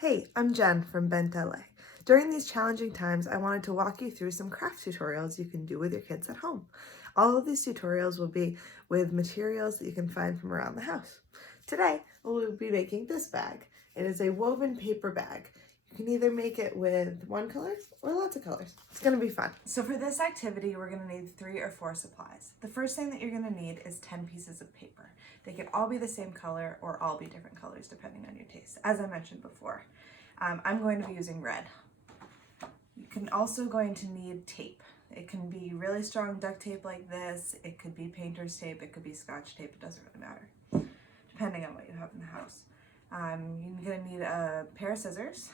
Hey, I'm Jen from Bent LA. During these challenging times, I wanted to walk you through some craft tutorials you can do with your kids at home. All of these tutorials will be with materials that you can find from around the house. Today, we'll be making this bag. It is a woven paper bag. You can either make it with one color or lots of colors. It's going to be fun. So for this activity, we're going to need 3 or 4 supplies. The first thing that you're going to need is 10 pieces of paper. They could all be the same color or all be different colors depending on your taste, as I mentioned before. I'm going to be using red. You can also going to need tape. It can be really strong duct tape like this. It could be painter's tape. It could be scotch tape. It doesn't really matter, depending on what you have in the house. You're going to need a pair of scissors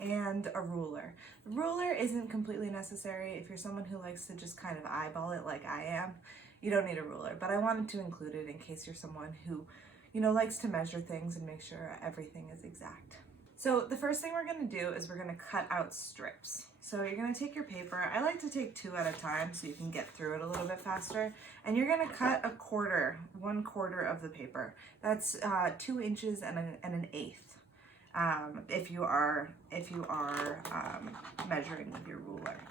and a ruler. The ruler isn't completely necessary if you're someone who likes to just kind of eyeball it like I am. You don't need a ruler, but I wanted to include it in case you're someone who, likes to measure things and make sure everything is exact. So the first thing we're going to do is we're going to cut out strips. So you're going to take your paper. I like to take 2 at a time so you can get through it a little bit faster. And you're going to cut 1/4 of the paper. That's 2 inches and an eighth. If you are measuring with your ruler.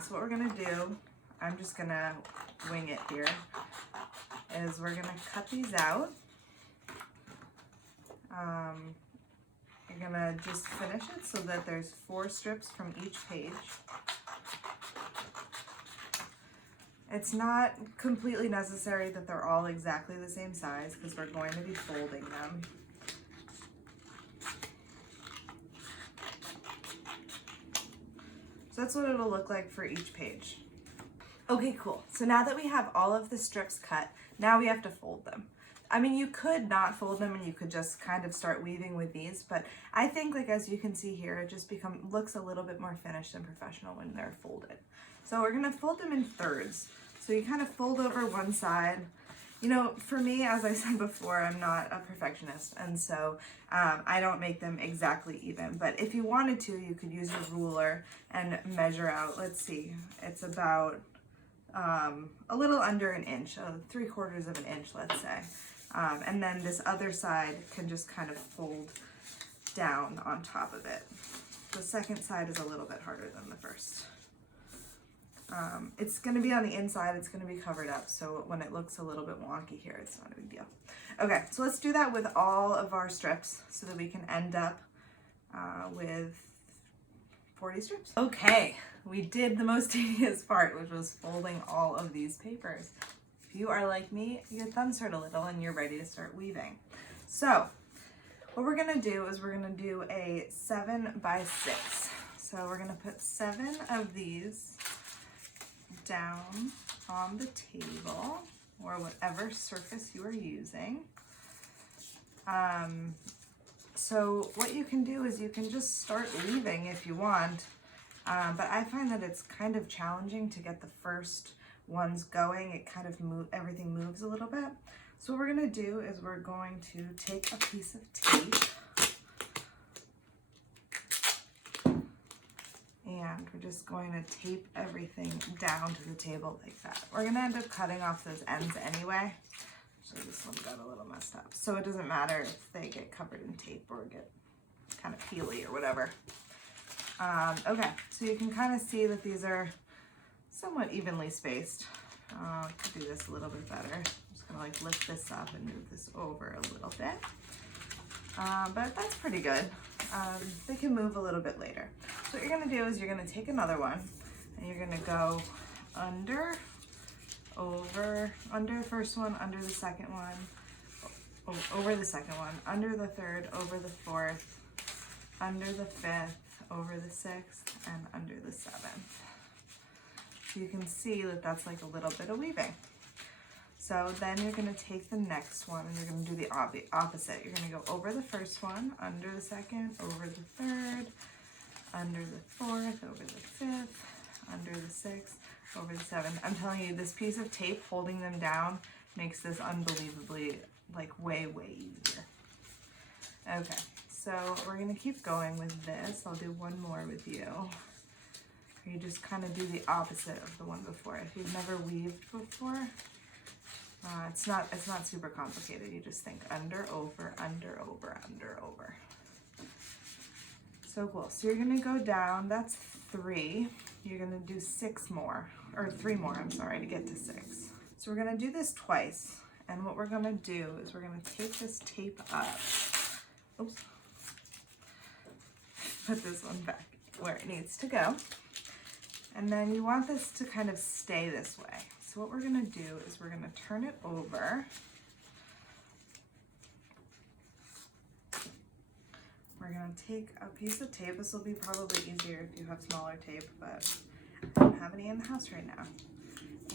So what we're going to do, I'm just going to wing it here, is we're going to cut these out. You're gonna just finish it so that there's 4 strips from each page. It's not completely necessary that they're all exactly the same size because we're going to be folding them. So that's what it'll look like for each page. Okay, cool. So now that we have all of the strips cut, now we have to fold them. I mean, you could not fold them and you could just kind of start weaving with these, but I think, like, as you can see here, it just looks a little bit more finished and professional when they're folded. So we're gonna fold them in thirds. So you kind of fold over one side. For me, as I said before, I'm not a perfectionist, and so I don't make them exactly even. But if you wanted to, you could use a ruler and measure out. Let's see, it's about a little under an inch, 3/4 of an inch, let's say. And then this other side can just kind of fold down on top of it. The second side is a little bit harder than the first. It's going to be on the inside, it's going to be covered up, so when it looks a little bit wonky here, it's not a big deal. Okay, so let's do that with all of our strips so that we can end up with 40 strips. Okay, we did the most tedious part, which was folding all of these papers. If you are like me, your thumbs hurt a little and you're ready to start weaving. So what we're gonna do is we're gonna do a 7x6. So we're gonna put 7 of these down on the table or whatever surface you are using. So what you can do is you can just start weaving if you want, but I find that it's kind of challenging to get the first ones going. It kind of everything moves a little bit. So what we're going to do is we're going to take a piece of tape and we're just going to tape everything down to the table like that. We're going to end up cutting off those ends anyway. So this one got a little messed up. So it doesn't matter if they get covered in tape or get kind of peely or whatever. Okay, so you can kind of see that these are somewhat evenly spaced. Could do this a little bit better. I'm just gonna lift this up and move this over a little bit. But that's pretty good. They can move a little bit later. So what you're gonna do is you're gonna take another one and you're gonna go under, over, under the first one, under the second one, over the second one, under the third, over the fourth, under the fifth, over the sixth, and under the seventh. So you can see that that's like a little bit of weaving. So then you're going to take the next one and you're going to do the opposite. You're going to go over the first one, under the second, over the third, under the fourth, over the fifth, under the sixth, over the seventh. I'm telling you, this piece of tape holding them down makes this unbelievably, way, way easier. Okay, so we're going to keep going with this. I'll do one more with you. You just kind of do the opposite of the one before. If you've never weaved before, it's not super complicated. You just think under, over, under, over, under, over. So cool. So you're gonna go down, that's 3. You're gonna do 6 more, or 3 more, I'm sorry, to get to 6. So we're gonna do this twice. And what we're gonna do is we're gonna take this tape up. Oops. Put this one back where it needs to go. And then you want this to kind of stay this way. So what we're gonna do is we're gonna turn it over. We're gonna take a piece of tape. This will be probably easier if you have smaller tape, but I don't have any in the house right now.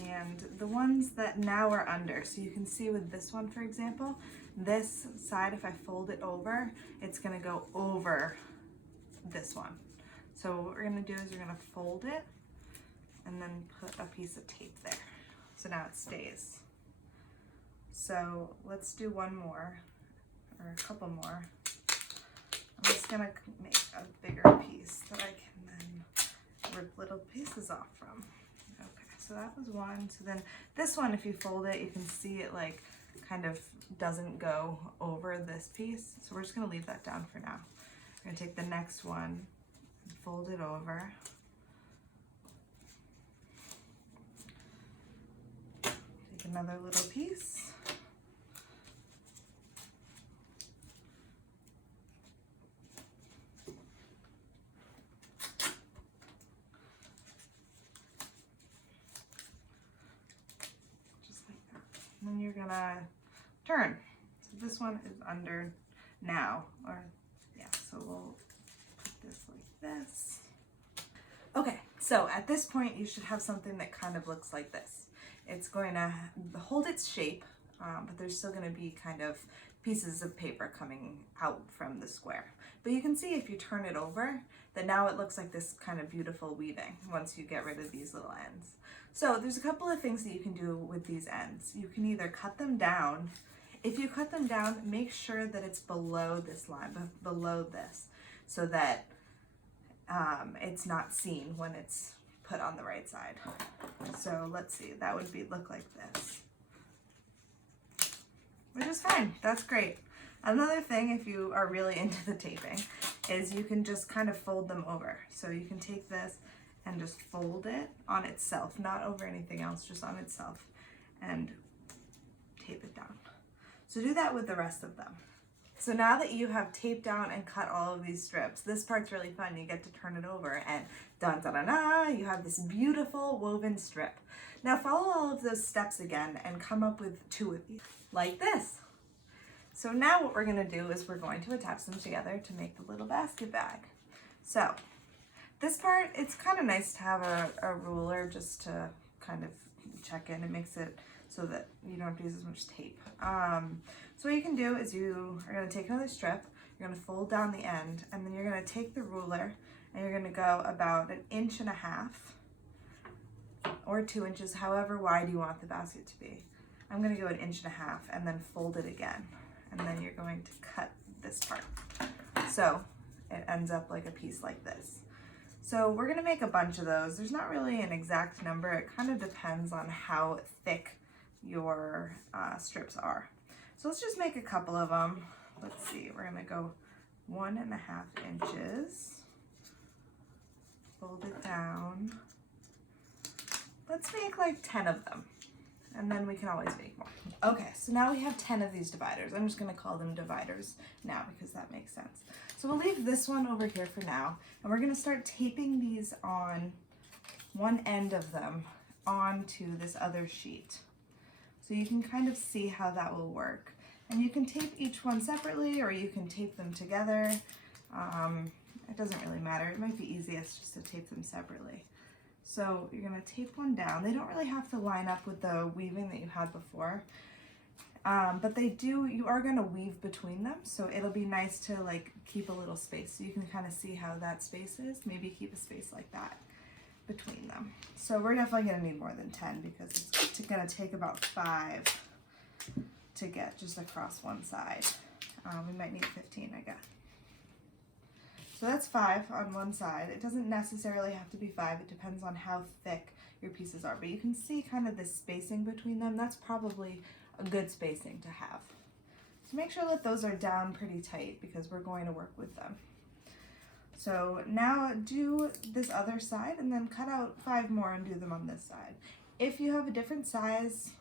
And the ones that now are under, so you can see with this one, for example, this side, if I fold it over, it's gonna go over this one. So what we're gonna do is we're gonna fold it and then put a piece of tape there. So now it stays. So let's do one more, or a couple more. I'm just gonna make a bigger piece that I can then rip little pieces off from. Okay, so that was one. So then this one, if you fold it, you can see it like kind of doesn't go over this piece. So we're just gonna leave that down for now. We're gonna take the next one and fold it over. Take another little piece. Just like that. And then you're gonna turn. So this one is under now, or yeah, so we'll put this like this. Okay, so at this point you should have something that kind of looks like this. It's going to hold its shape, but there's still going to be kind of pieces of paper coming out from the square. But you can see if you turn it over that now it looks like this kind of beautiful weaving once you get rid of these little ends. So there's a couple of things that you can do with these ends. You can either cut them down. If you cut them down, make sure that it's below this line, below this, so that it's not seen when it's put on the right side. So let's see, that would look like this, which is fine. That's great. Another thing, if you are really into the taping, is you can just kind of fold them over. So you can take this and just fold it on itself, not over anything else, just on itself, and tape it down. So do that with the rest of them. So now that you have taped down and cut all of these strips, this part's really fun. You get to turn it over and dun dun dun dun, you have this beautiful woven strip. Now follow all of those steps again and come up with 2 of these, like this. So now what we're gonna do is we're going to attach them together to make the little basket bag. So this part, it's kind of nice to have a ruler just to kind of check in. It makes it so that you don't have to use as much tape. So what you can do is you are going to take another strip, you're going to fold down the end, and then you're going to take the ruler and you're going to go about 1.5 inches or 2 inches, however wide you want the basket to be. I'm going to go 1.5 inches and then fold it again. And then you're going to cut this part. So it ends up like a piece like this. So we're going to make a bunch of those. There's not really an exact number. It kind of depends on how thick your strips are. So let's just make a couple of them. Let's see, we're gonna go 1.5 inches, fold it down. Let's make like 10 of them, and then we can always make more. Okay, so now we have 10 of these dividers. I'm just gonna call them dividers now because that makes sense. So we'll leave this one over here for now, and we're gonna start taping these on one end of them onto this other sheet. So you can kind of see how that will work. And you can tape each one separately or you can tape them together. It doesn't really matter. It might be easiest just to tape them separately. So you're gonna tape one down. They don't really have to line up with the weaving that you had before. But you are gonna weave between them. So it'll be nice to like keep a little space. So you can kind of see how that space is. Maybe keep a space like that between them. So we're definitely gonna need more than 10 because it's gonna take about 5 to get just across one side. We might need 15, I guess. So that's 5 on one side. It doesn't necessarily have to be 5. It depends on how thick your pieces are, but you can see kind of the spacing between them. That's probably a good spacing to have. So make sure that those are down pretty tight because we're going to work with them. So now do this other side and then cut out 5 more and do them on this side. If you have a different size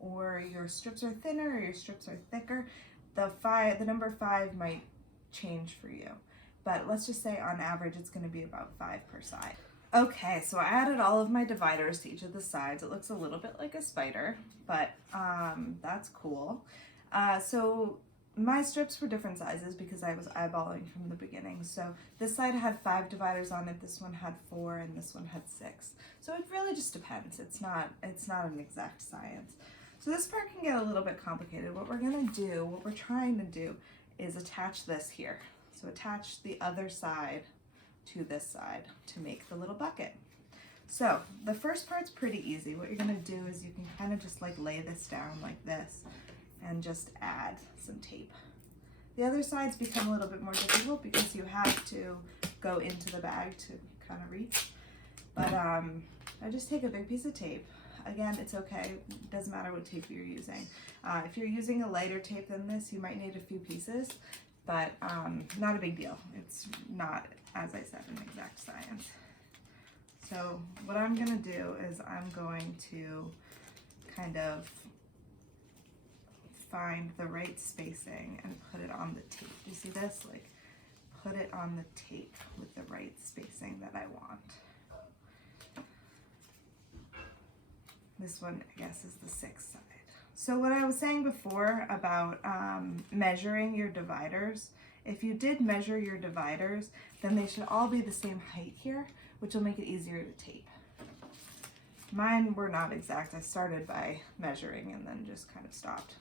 or your strips are thinner or your strips are thicker, the number 5 might change for you. But let's just say on average it's going to be about 5 per side. Okay, so I added all of my dividers to each of the sides. It looks a little bit like a spider, but that's cool. So my strips were different sizes because I was eyeballing from the beginning. So this side had 5 dividers on it, this one had 4, and this one had 6. So it really just depends. It's not an exact science. So this part can get a little bit complicated. What we're trying to do is attach this here. So attach the other side to this side to make the little bucket. So the first part's pretty easy. What you're gonna do is you can kind of just like lay this down like this and just add some tape. The other sides become a little bit more difficult because you have to go into the bag to kind of reach. But I just take a big piece of tape. Again, it's okay, it doesn't matter what tape you're using. If you're using a lighter tape than this, you might need a few pieces, but not a big deal. It's not, as I said, an exact science. So what I'm gonna do is I'm going to kind of find the right spacing and put it on the tape. Do you see this? Like, put it on the tape with the right spacing that I want. This one, I guess, is the 6th side. So what I was saying before about measuring your dividers, if you did measure your dividers, then they should all be the same height here, which will make it easier to tape. Mine were not exact. I started by measuring and then just kind of stopped.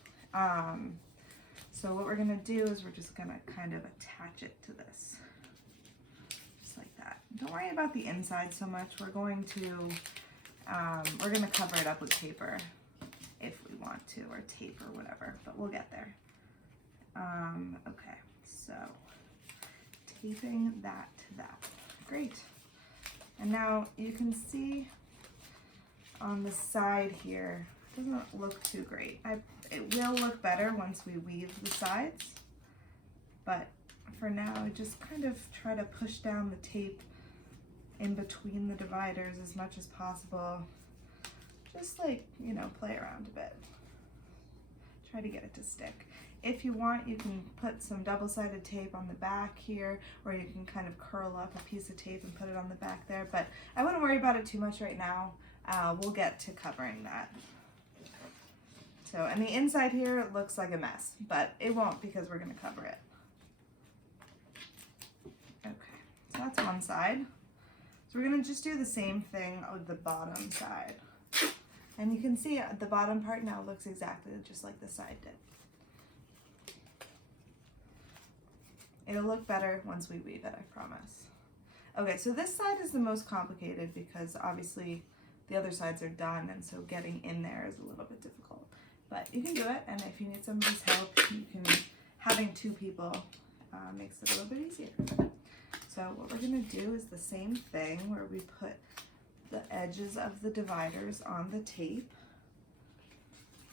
So what we're gonna do is we're just gonna kind of attach it to this, just like that. Don't worry about the inside so much. We're gonna cover it up with paper if we want to, or tape or whatever, but we'll get there. Okay, so taping that to that. Great. And now you can see on the side here, it doesn't look too great. It will look better once we weave the sides, but for now I just kind of try to push down the tape in between the dividers as much as possible. Just like, you know, play around a bit. Try to get it to stick. If you want, you can put some double-sided tape on the back here, or you can kind of curl up a piece of tape and put it on the back there, but I wouldn't worry about it too much right now. We'll get to covering that. So, and the inside here looks like a mess, but it won't because we're gonna cover it. Okay, so that's one side. So we're gonna just do the same thing with the bottom side. And you can see the bottom part now looks exactly just like the side did. It'll look better once we weave it, I promise. Okay, so this side is the most complicated because obviously the other sides are done, and so getting in there is a little bit difficult. But you can do it, and if you need somebody's help, you can, having 2 people makes it a little bit easier. So what we're gonna do is the same thing where we put the edges of the dividers on the tape.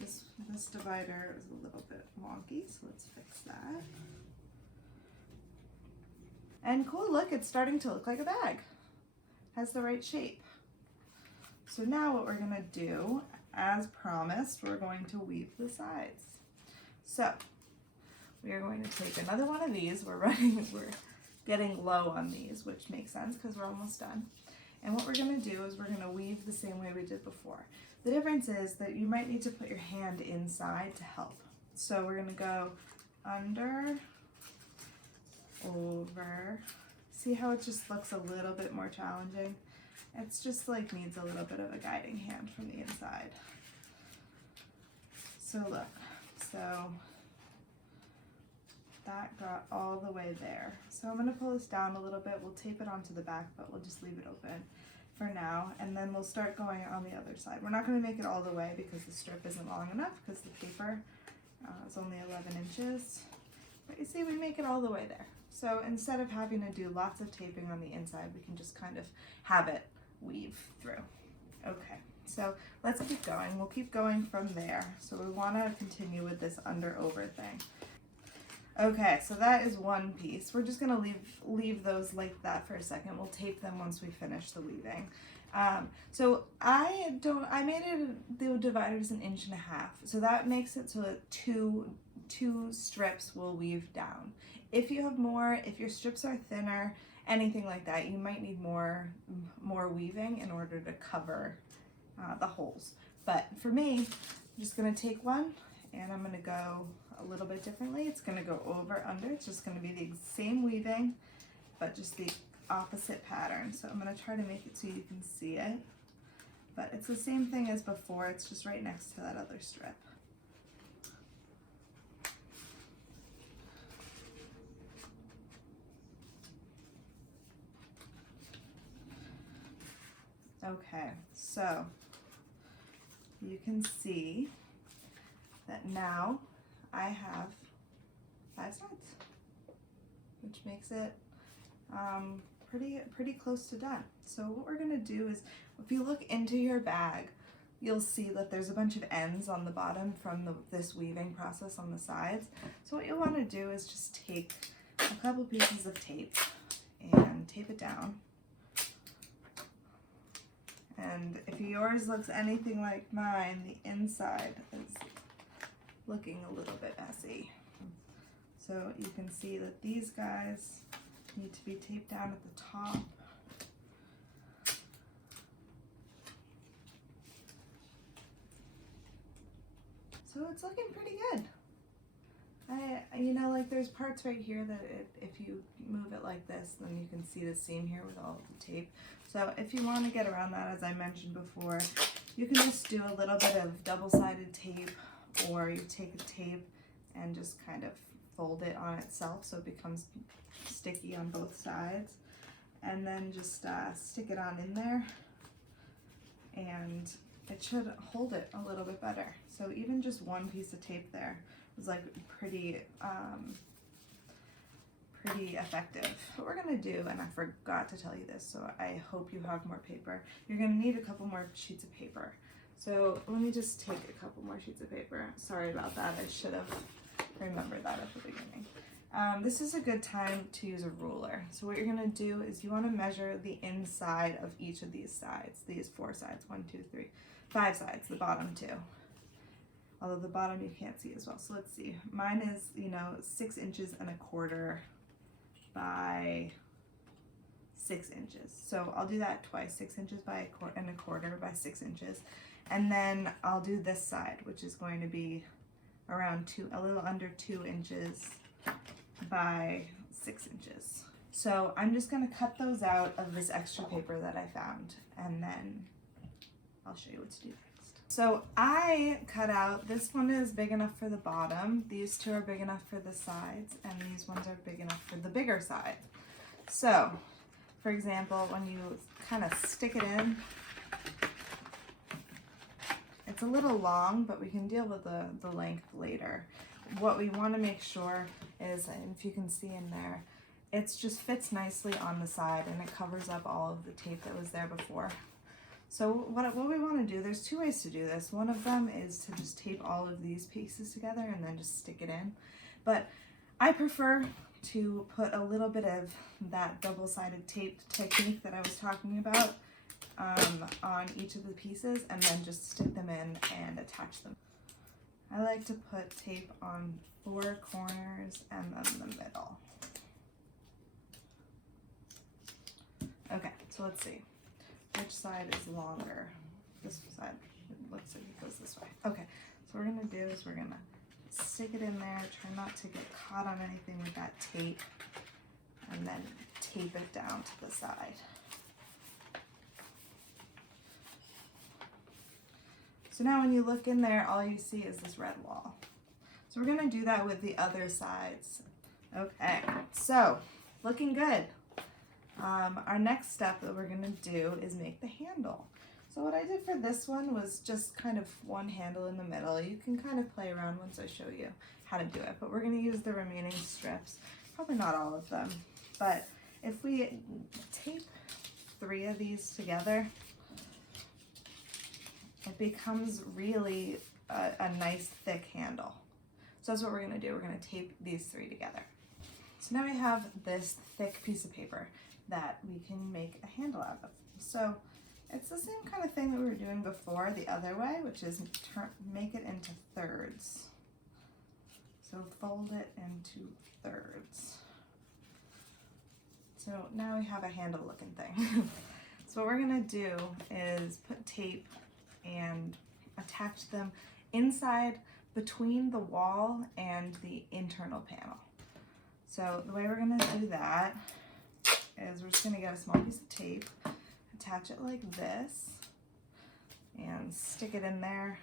This divider is a little bit wonky, so let's fix that. And cool, look, it's starting to look like a bag. Has the right shape. So now what we're gonna do, as promised, we're going to weave the sides. So we are going to take another one of these. We're getting low on these, which makes sense because we're almost done. And what we're gonna do is we're gonna weave the same way we did before. The difference is that you might need to put your hand inside to help. So we're gonna go under, over. See how it just looks a little bit more challenging? It's just like needs a little bit of a guiding hand from the inside. So look, so that got all the way there. So I'm gonna pull this down a little bit. We'll tape it onto the back, but we'll just leave it open for now. And then we'll start going on the other side. We're not gonna make it all the way because the strip isn't long enough because the paper is only 11 inches. But you see, we make it all the way there. So instead of having to do lots of taping on the inside, we can just kind of have it weave through. Okay, so let's keep going. We'll keep going from there. So we wanna continue with this under-over thing. Okay, so that is one piece. We're just gonna leave those like that for a second. We'll tape them once we finish the weaving. So I made it, the dividers 1.5 inches, so that makes it so that two strips will weave down. If you have more, if your strips are thinner, anything like that, you might need more weaving in order to cover the holes. But for me, I'm just gonna take one and I'm gonna go a little bit differently. It's gonna go over, under. It's just gonna be the same weaving, but just the opposite pattern. So I'm gonna try to make it so you can see it. But it's the same thing as before, it's just right next to that other strip. Okay, so you can see that now I have 5 sides, which makes it pretty close to done. So what we're gonna do is, if you look into your bag, you'll see that there's a bunch of ends on the bottom from this weaving process on the sides. So what you'll want to do is just take a couple pieces of tape and tape it down. And if yours looks anything like mine, the inside is looking a little bit messy. So you can see that these guys need to be taped down at the top. So it's looking pretty good. You know, like there's parts right here that if you move it like this, then you can see the seam here with all of the tape. So if you want to get around that, as I mentioned before, you can just do a little bit of double-sided tape, or you take a tape and just kind of fold it on itself so it becomes sticky on both sides, and then just stick it on in there, and it should hold it a little bit better. So even just one piece of tape there was like pretty effective. What we're gonna do, and I forgot to tell you this, so I hope you have more paper, you're gonna need a couple more sheets of paper. So let me just take a couple more sheets of paper. Sorry about that, I should have remembered that at the beginning. This is a good time to use a ruler. So what you're gonna do is you wanna measure the inside of each of these sides, these 4 sides, 1, 2, 3, 5 sides, the bottom 2. Although the bottom you can't see as well. So let's see, mine is, 6 inches and a quarter by 6 inches. So I'll do that twice, 6 inches by a quarter by 6 inches. And then I'll do this side, which is going to be around a little under 2 inches by 6 inches. So I'm just gonna cut those out of this extra paper that I found, and then I'll show you what to do next. So I cut out, this one is big enough for the bottom, these 2 are big enough for the sides, and these ones are big enough for the bigger side. So, for example, when you kind of stick it in, it's a little long, but we can deal with the length later. What we want to make sure is, and if you can see in there, it just fits nicely on the side and it covers up all of the tape that was there before. So what we want to do, there's 2 ways to do this. One of them is to just tape all of these pieces together and then just stick it in. But I prefer to put a little bit of that double-sided tape technique that I was talking about on each of the pieces, and then just stick them in and attach them. I like to put tape on 4 corners and then the middle. Okay, so let's see. Which side is longer? This side. It looks like it goes this way. Okay, so what we're gonna do is we're gonna stick it in there, try not to get caught on anything with that tape, and then tape it down to the side. So now when you look in there, all you see is this red wall. So we're gonna do that with the other sides. Okay, so looking good. Our next step that we're gonna do is make the handle. So what I did for this one was just kind of one handle in the middle. You can kind of play around once I show you how to do it, but we're gonna use the remaining strips. Probably not all of them, but if we tape 3 of these together, it becomes really a nice thick handle. So that's what we're gonna do. We're gonna tape these 3 together. So now we have this thick piece of paper that we can make a handle out of. So it's the same kind of thing that we were doing before the other way, which is make it into thirds. So fold it into thirds. So now we have a handle looking thing. So what we're gonna do is put tape and attach them inside between the wall and the internal panel. So the way we're gonna do that is we're just gonna get a small piece of tape, attach it like this, and stick it in there,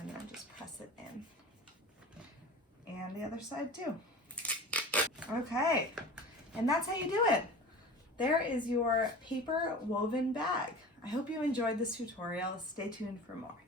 and then just press it in. And the other side too. Okay, and that's how you do it. There is your paper woven bag. I hope you enjoyed this tutorial. Stay tuned for more.